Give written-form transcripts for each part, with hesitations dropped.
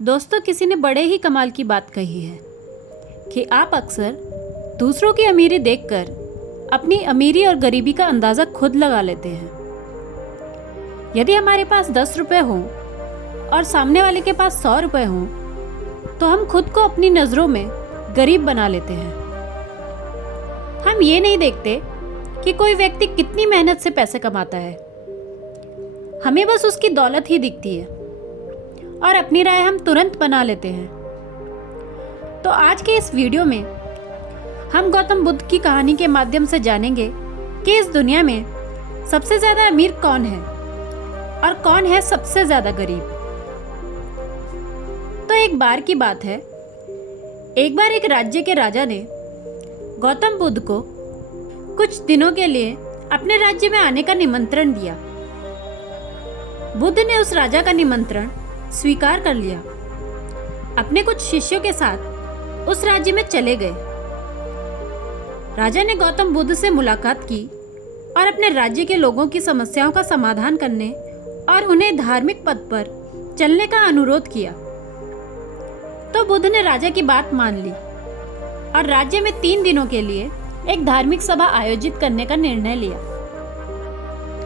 दोस्तों, किसी ने बड़े ही कमाल की बात कही है कि आप अक्सर दूसरों की अमीरी देखकर अपनी अमीरी और गरीबी का अंदाज़ा खुद लगा लेते हैं। यदि हमारे पास 10 रुपए हों और सामने वाले के पास 100 रुपए हों, तो हम खुद को अपनी नज़रों में गरीब बना लेते हैं। हम ये नहीं देखते कि कोई व्यक्ति कितनी मेहनत से पैसे कमाता है। हमें बस उसकी दौलत ही दिखती है और अपनी राय हम तुरंत बना लेते हैं। तो आज के इस वीडियो में हम गौतम बुद्ध की कहानी के माध्यम से जानेंगे कि इस दुनिया में सबसे ज्यादा अमीर कौन है और कौन है सबसे ज्यादा गरीब। तो एक बार की बात है, एक बार एक राज्य के राजा ने गौतम बुद्ध को कुछ दिनों के लिए अपने राज्य में आने का निमंत्रण दिया। बुद्ध ने उस राजा का निमंत्रण स्वीकार कर लिया। अपने कुछ शिष्यों के साथ उस राज्य में चले गए। राजा ने गौतम बुद्ध से मुलाकात की और अपने राज्य के लोगों की समस्याओं का समाधान करने और उन्हें धार्मिक पथ पर चलने का अनुरोध किया। तो बुद्ध ने राजा की बात मान ली और राज्य में 3 दिनों के लिए एक धार्मिक सभा आयोजित करने का निर्णय लिया।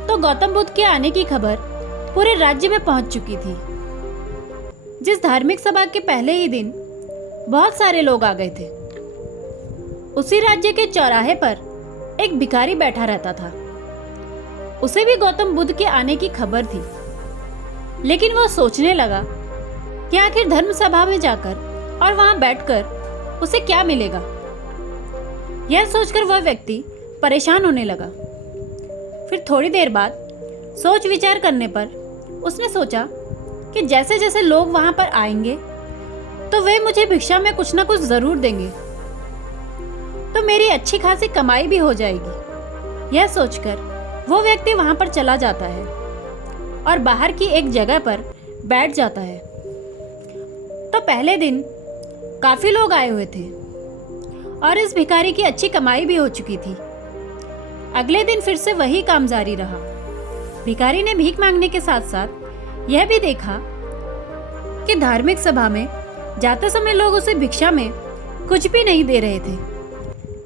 तो गौतम बुद्ध के आने की खबर पूरे राज्य में पहुंच चुकी थी। जिस धार्मिक सभा के पहले ही दिन बहुत सारे लोग आ गए थे। उसी राज्य के चौराहे पर एक भिखारी बैठा रहता था। उसे भी गौतम बुद्ध के आने की खबर थी, लेकिन वो सोचने लगा कि आखिर धर्म सभा में जाकर और वहां बैठकर उसे क्या मिलेगा। यह सोचकर वह व्यक्ति परेशान होने लगा। फिर थोड़ी देर बाद सोच विचार करने पर उसने सोचा कि जैसे जैसे लोग वहां पर आएंगे तो वे मुझे भिक्षा में कुछ ना कुछ जरूर देंगे, तो मेरी अच्छी खासी कमाई भी हो जाएगी। यह सोचकर वो व्यक्ति वहां पर चला जाता है और बाहर की एक जगह पर बैठ जाता है। तो पहले दिन काफी लोग आए हुए थे और इस भिखारी की अच्छी कमाई भी हो चुकी थी। अगले दिन फिर से वही काम जारी रहा। भिखारी ने भीख मांगने के साथ साथ यह भी देखा कि धार्मिक सभा में जाते समय लोग उसे भिक्षा में कुछ भी नहीं दे रहे थे,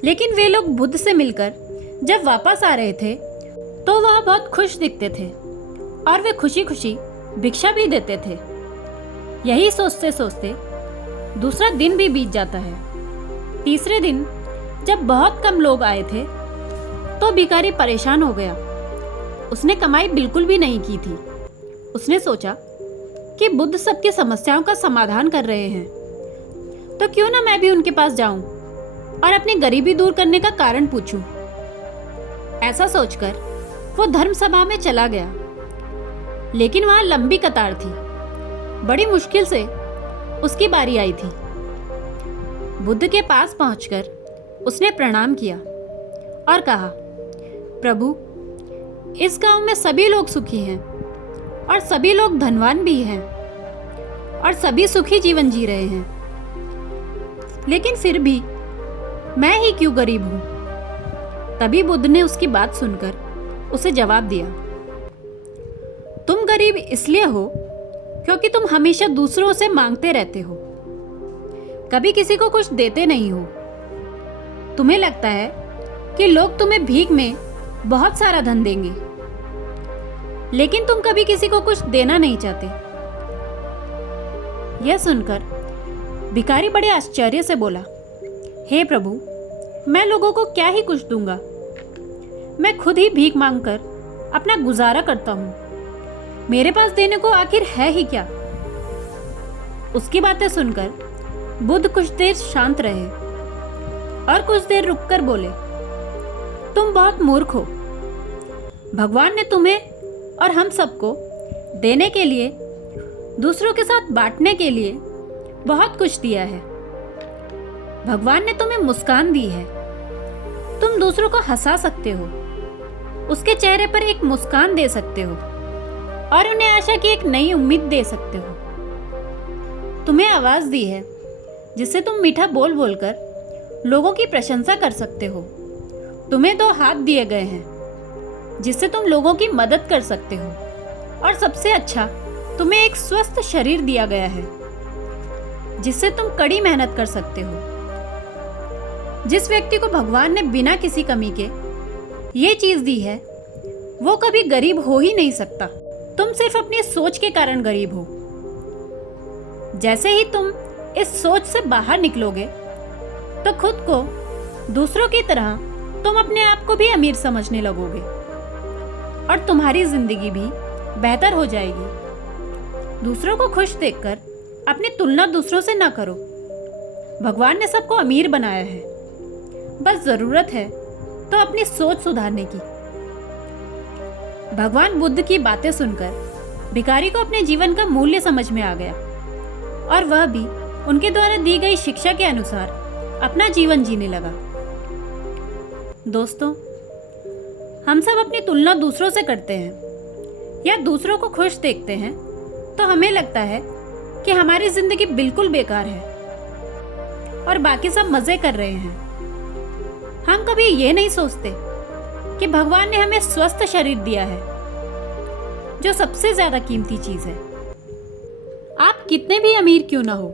लेकिन वे लोग बुद्ध से मिलकर जब वापस आ रहे थे तो वह बहुत खुश दिखते थे और वे खुशी खुशी भिक्षा भी देते थे। यही सोचते सोचते दूसरा दिन भी बीत जाता है। तीसरे दिन जब बहुत कम लोग आए थे तो भिखारी परेशान हो गया। उसने कमाई बिल्कुल भी नहीं की थी। उसने सोचा कि बुद्ध सबकी समस्याओं का समाधान कर रहे हैं, तो क्यों ना मैं भी उनके पास जाऊं और अपनी गरीबी दूर करने का कारण पूछूं। ऐसा सोचकर वो धर्म सभा में चला गया, लेकिन वहां लंबी कतार थी। बड़ी मुश्किल से उसकी बारी आई थी। बुद्ध के पास पहुंचकर उसने प्रणाम किया और कहा, प्रभु, इस गांव में सभी लोग सुखी हैं और सभी लोग धनवान भी हैं और सभी सुखी जीवन जी रहे हैं, लेकिन फिर भी मैं ही क्यों गरीब हूं। तभी बुद्ध ने उसकी बात सुनकर उसे जवाब दिया, तुम गरीब इसलिए हो क्योंकि तुम हमेशा दूसरों से मांगते रहते हो, कभी किसी को कुछ देते नहीं हो। तुम्हें लगता है कि लोग तुम्हें भीख में बहुत सारा धन देंगे, लेकिन तुम कभी किसी को कुछ देना नहीं चाहते। यह सुनकर भिखारी बड़े आश्चर्य से बोला, हे प्रभु, मैं लोगों को क्या ही कुछ दूंगा। मैं खुद ही भीख मांगकर अपना गुजारा करता हूं। मेरे पास देने को आखिर है ही क्या। उसकी बातें सुनकर बुद्ध कुछ देर शांत रहे और कुछ देर रुककर बोले, तुम बहुत मूर्ख हो। भगवान ने तुम्हें और हम सबको देने के लिए, दूसरों के साथ बांटने के लिए बहुत कुछ दिया है। भगवान ने तुम्हें मुस्कान दी है। तुम दूसरों को हंसा सकते हो, उसके चेहरे पर एक मुस्कान दे सकते हो और उन्हें आशा की एक नई उम्मीद दे सकते हो। तुम्हें आवाज दी है जिससे तुम मीठा बोल बोलकर लोगों की प्रशंसा कर सकते हो। तुम्हें 2 हाथ दिए गए हैं जिससे तुम लोगों की मदद कर सकते हो, और सबसे अच्छा, तुम्हें एक स्वस्थ शरीर दिया गया है जिससे तुम कड़ी मेहनत कर सकते हो। जिस व्यक्ति को भगवान ने बिना किसी कमी के ये चीज दी है, वो कभी गरीब हो ही नहीं सकता। तुम सिर्फ अपनी सोच के कारण गरीब हो। जैसे ही तुम इस सोच से बाहर निकलोगे तो खुद को दूसरों की तरह तुम अपने आप को भी अमीर समझने लगोगे और तुम्हारी जिंदगी भी बेहतर हो जाएगी। दूसरों को खुश देखकर अपनी तुलना दूसरों से ना करो। भगवान ने सबको अमीर बनाया है, बस जरूरत है तो अपनी सोच सुधारने की। भगवान बुद्ध की बातें सुनकर भिखारी को अपने जीवन का मूल्य समझ में आ गया और वह भी उनके द्वारा दी गई शिक्षा के अनुसार अपना जीवन जीने लगा। दोस्तों, हम सब अपनी तुलना दूसरों से करते हैं या दूसरों को खुश देखते हैं तो हमें लगता है कि हमारी जिंदगी बिल्कुल बेकार है और बाकी सब मजे कर रहे हैं। हम कभी ये नहीं सोचते कि भगवान ने हमें स्वस्थ शरीर दिया है, जो सबसे ज्यादा कीमती चीज है। आप कितने भी अमीर क्यों ना हो,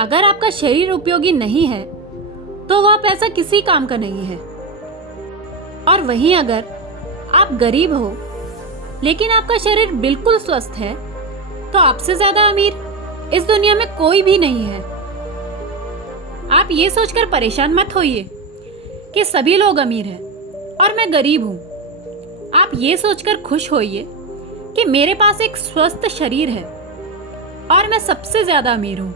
अगर आपका शरीर उपयोगी नहीं है तो वह पैसा किसी काम का नहीं है। और वहीं अगर आप गरीब हो लेकिन आपका शरीर बिल्कुल स्वस्थ है तो आपसे ज्यादा अमीर इस दुनिया में कोई भी नहीं है। आप ये सोचकर परेशान मत होइए कि सभी लोग अमीर हैं और मैं गरीब हूं। आप ये सोचकर खुश होइए कि मेरे पास एक स्वस्थ शरीर है और मैं सबसे ज्यादा अमीर हूं।